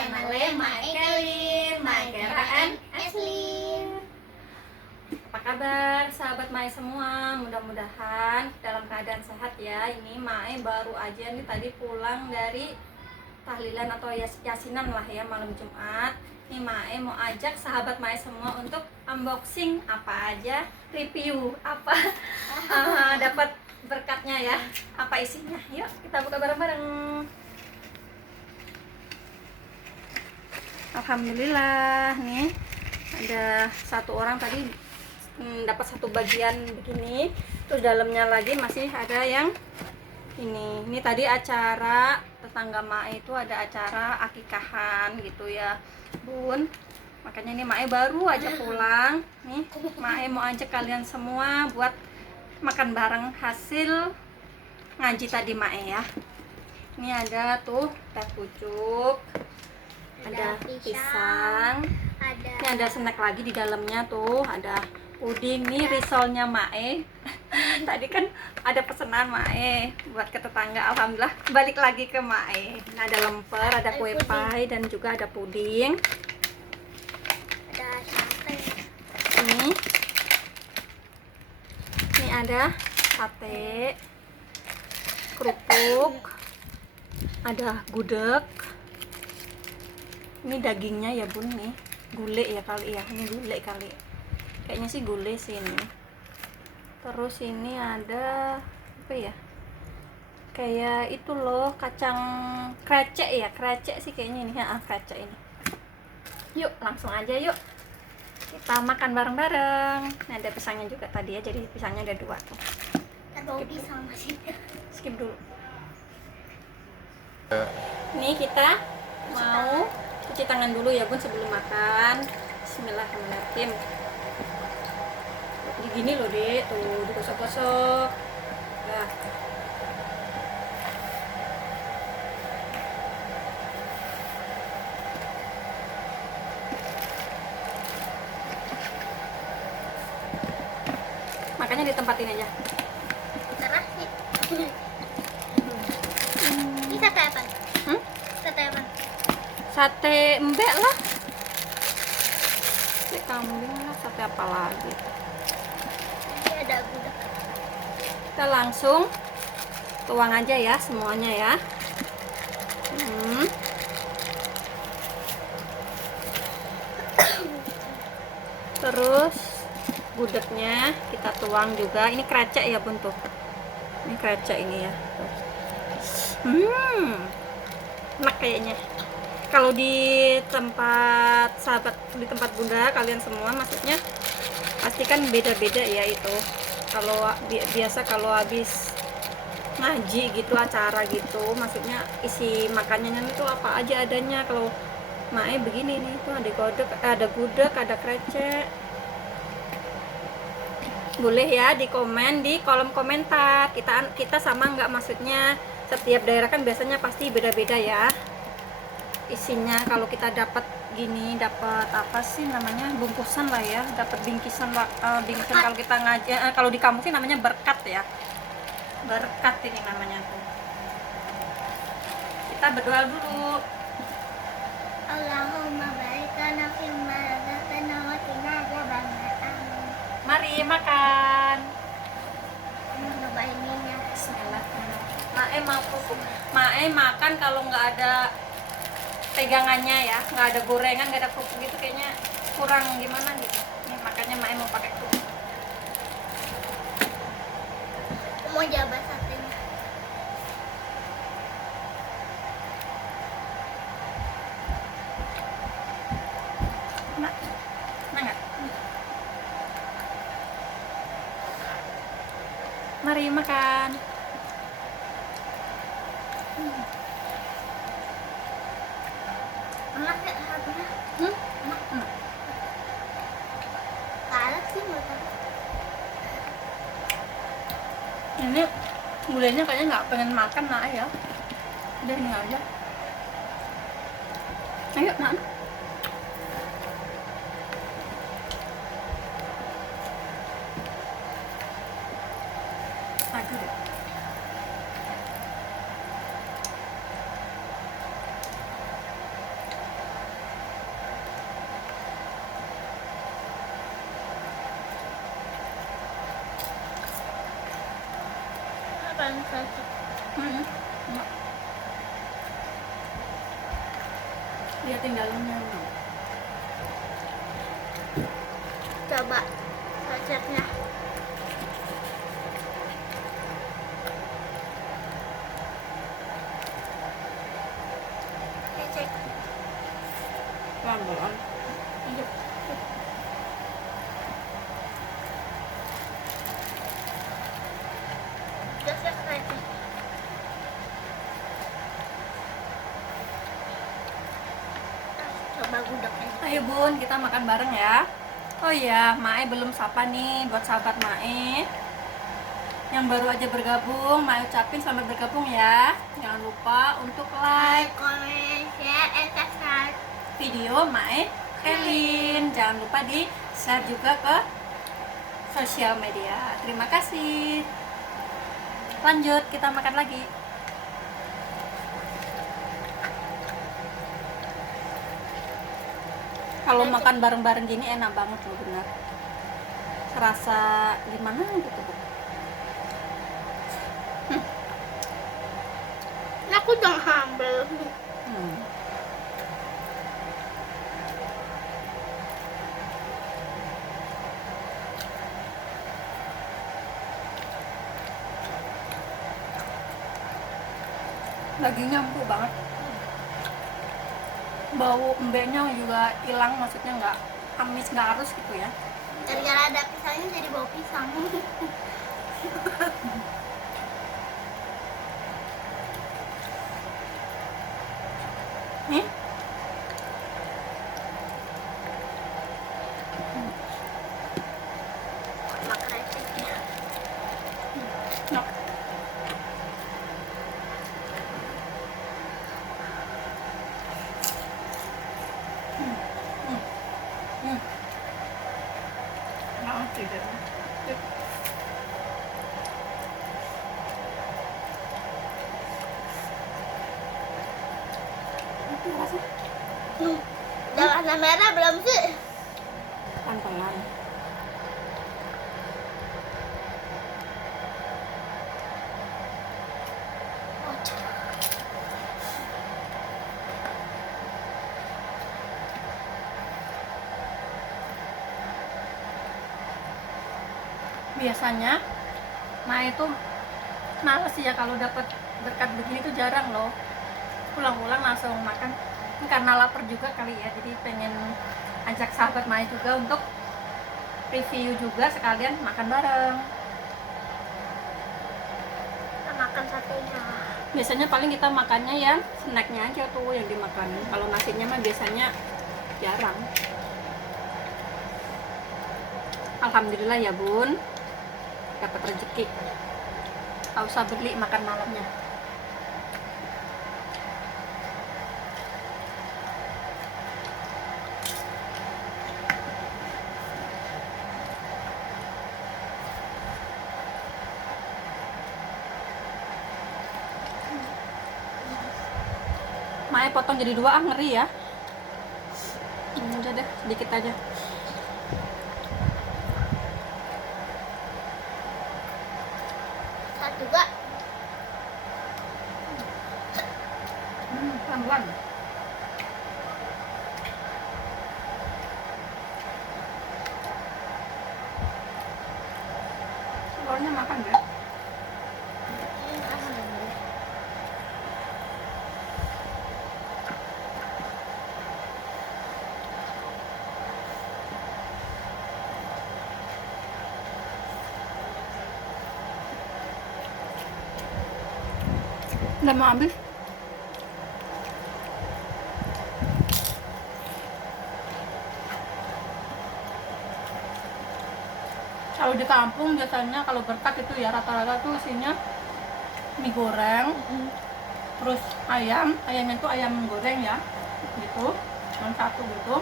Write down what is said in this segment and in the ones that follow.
channel Mae Kelin, Mae Keraan Eslin. Apa kabar sahabat Mae semua? Mudah-mudahan dalam keadaan sehat ya. Ini Mae baru aja nih tadi pulang dari tahlilan atau yasinan lah ya, malam Jumat. Ini Mae mau ajak sahabat Mae semua untuk unboxing apa aja, review apa dapat berkatnya ya, apa isinya. Yuk kita buka bareng-bareng. Alhamdulillah nih ada satu orang tadi dapat satu bagian begini, terus dalamnya lagi masih ada yang ini tadi acara tetangga Mae itu ada acara akikahan gitu ya Bun, makanya ini Mae baru aja pulang nih. Mae mau ajak kalian semua buat makan bareng hasil ngaji tadi Mae ya. Ini ada tuh teh pucuk, ada pisang, ini ada snack lagi di dalamnya tuh, ada puding nih, risolnya Mae. Tadi kan ada pesanan Mae buat ke tetangga, alhamdulillah balik lagi ke Mae. Nah, ada lemper, ada kue pie dan juga ada puding. Ada sate. Ini ada sate, kerupuk, ada gudeg. Ini dagingnya ya Bun nih, gulai ya kali ya, ini gulai kali, kayaknya sih gulai sih ini. Terus ini ada apa ya, kayak itu loh, kacang krecek ya, krecek sih kayaknya ini ya, krecek ini. Yuk langsung aja yuk kita makan bareng-bareng. Ini ada pisangnya juga tadi ya, jadi pisangnya ada 2 tuh. Atau pisang masih. Skip dulu. Ini kita mau cuci tangan dulu ya Bun sebelum makan. Bismillahirrahmanirrahim. Jadi gini loh Dek, tuh digosok-gosok. Nah. Makanya di tempat ini aja. Terah sih. Ini sate apa? Sate apa? Sate embek lah, sate kambing lah, sate apa lagi. Ini ada gudeg. Kita langsung tuang aja ya semuanya ya. Terus gudegnya kita tuang juga. Ini krecek ya Bun tuh, ini krecek ini ya. Enak kayaknya. Kalau di tempat sahabat, di tempat Bunda kalian semua maksudnya pasti kan beda-beda ya itu. Kalau biasa kalau habis ngaji gitu, acara gitu, maksudnya isi makanannya itu apa aja adanya. Kalau Mae begini nih, tuh ada gudeg, ada krecek. Boleh ya di komen di kolom komentar, kita sama nggak, maksudnya setiap daerah kan biasanya pasti beda-beda ya isinya. Kalau kita dapat gini, dapat apa sih namanya, bungkusan lah ya, dapat bingkisan bingkisan. Kalau kita ngaji, kalau di kampung sih namanya berkat ya, berkat ini namanya tuh. Kita berdoa dulu. Allahumma barik lana fimma razaqtana wa qina adzabannar. Mari makan. Nyobain minyak. Bismillahirrahmanirrahim. Mae makan kalau nggak ada pegangannya ya, nggak ada gorengan, nggak ada kerupuk gitu, kayaknya kurang gimana gitu. Nih makanya Mae mau pakai kerupuk. Mau jabat satenya. Nah nggak? Mari makan. Enak ya satunya. Enak. Panas sih menurut aku. Ini gulanya kayaknya nggak pengen makan Nak ya. Udah ini aja. Ayo Nak. Aduh deh. bukan sakit. Hmm. Enggak. Liatin dalamnya. Coba resepnya. Cek. Pelan-pelan. Iya. Terus ya resep. Coba gudegnya. Ayo Bun, kita makan bareng ya. Oh iya, Mae belum sapa nih buat sahabat Mae yang baru aja bergabung. Mae ucapin selamat bergabung ya. Jangan lupa untuk like Comment, share, and subscribe. video Mae Elin. Jangan lupa di share juga ke sosial media. Terima kasih. Lanjut, kita makan lagi. Kalau makan bareng-bareng gini enak banget loh, bener. Serasa gimana gitu. Aku udah humble. Hmm. Dagingnya empuk banget. Bau embeknya juga hilang, maksudnya nggak amis, nggak harus gitu ya. Gara-gara ada pisangnya jadi bau pisang. Nih, Makan resepnya. no. Nah, tidak. Udah warna merah belum sih? Pelan-pelan. Biasanya Mae itu males ya kalau dapat berkat begini tuh jarang loh. Pulang-pulang langsung makan. Karena lapar juga kali ya, jadi pengen ajak sahabat Mae juga untuk review juga sekalian makan bareng. Kita makan satunya. Biasanya paling kita makannya yang snacknya aja tuh yang dimakan. Kalau nasinya mah biasanya jarang. Alhamdulillah ya Bun, dapat rezeki. Gak usah beli makan malamnya. Mae potong jadi dua, ngeri ya. Udah deh, sedikit aja. Satu gak? Pelan-pelan. Telurnya makan deh. Udah mau habis. Kalau di kampung biasanya kalau berkat itu ya rata-rata tuh isinya mie goreng, terus ayamnya tuh ayam goreng ya, gitu, cuma satu gitu.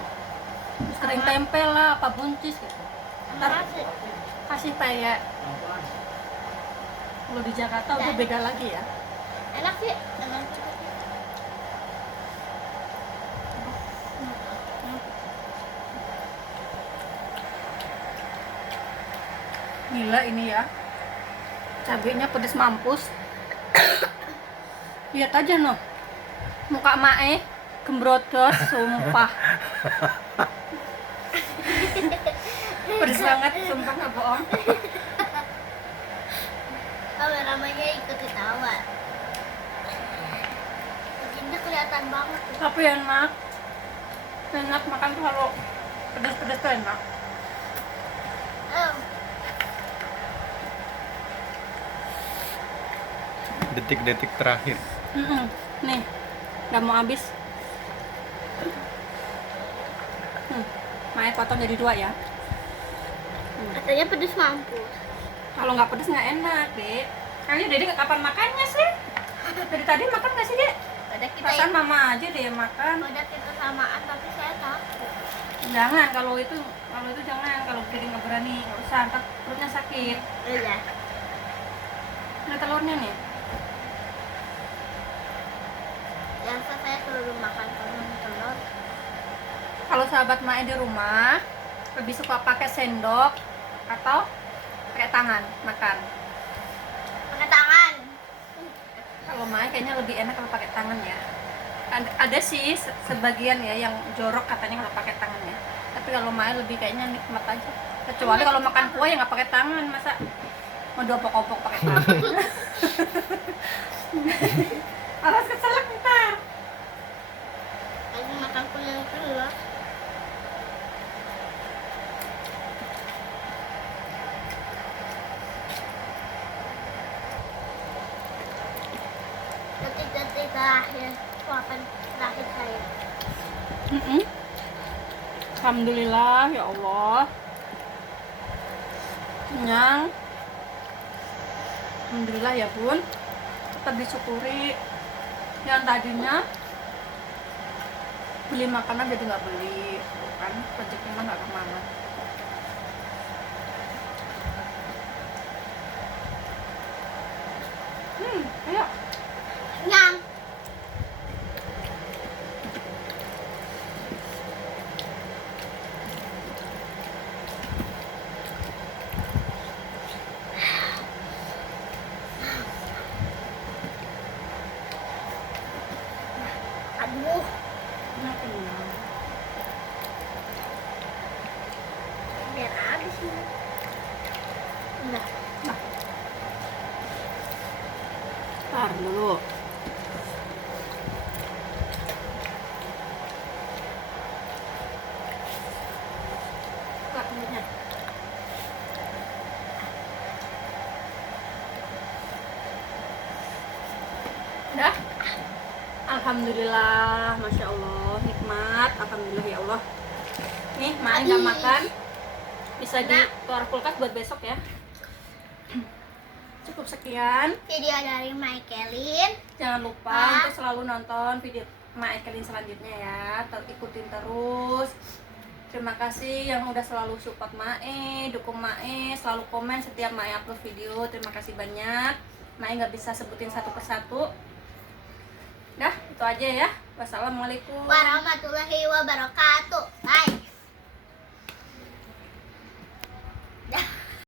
Terus kering tempe lah, apa buncis gitu. Ntar kasih peyek. Kalau di Jakarta udah beda lagi ya. Enak sih. Enak. Gila ini ya. Cabenya pedes mampus. Lihat aja noh, muka Mae gembrodos, sumpah. Pedes banget, sumpah nggak bohong. Kameramanya ikut ketawa. Bikinnya kelihatan banget. Tapi enak, enak makan tuh kalau pedes-pedes tuh enak. Detik-detik terakhir. Nih, udah mau habis. Mae potong jadi 2 ya. Katanya pedes mampus. Kalau nggak pedes nggak enak, Dek. Kayaknya Dede kapan makannya sih? Dari tadi makan nggak sih, Dek? Udah kita Perasaan mama aja deh yang makan. udah kita samaan tapi saya takut. Jangan, kalau itu jangan. Kalau Dede nggak berani, nggak usah. Ntar perutnya sakit. Iya. Ini telurnya nih. Biasa saya selalu makan telur. Kalau sahabat Mae di rumah lebih suka pakai sendok atau pakai tangan makan. Pakai tangan. Kalau Mae kayaknya lebih enak kalau pakai tangan ya. Ada sih sebagian ya yang jorok katanya kalau pakai tangan ya. Tapi kalau Mae lebih kayaknya nikmat aja. Kecuali kalau makan kue ya nggak pakai tangan, masa mau diopok-opok pakai tangan. Awas keselak ntar. Lagi makan kunyit telur. Detik-detik terakhir, suapan terakhir saya. Alhamdulillah ya Allah. Kenyang. Alhamdulillah ya Bun. Tetap disyukuri. Yang tadinya beli makanan jadi nggak beli, kan rezeki mah nggak kemana. Ayo. Kenyang. Aduh, Kenyang. biar habis ini. Udah. Tar dulu. Buka mulutnya. Udah? Alhamdulillah, Masya Allah, nikmat. Alhamdulillah ya Allah. Nih, Mae nggak makan. Bisa dikeluar kulkas buat besok ya. Cukup sekian. Video dari Michaelin. Jangan lupa untuk selalu nonton video Mae Kelin selanjutnya ya. Ikutin terus. Terima kasih yang udah selalu support Mae, dukung Mae, selalu komen setiap Mae upload video. Terima kasih banyak. Mae nggak bisa sebutin satu persatu. Dah, itu aja ya. Wassalamualaikum Warahmatullahi wabarakatuh. Bye.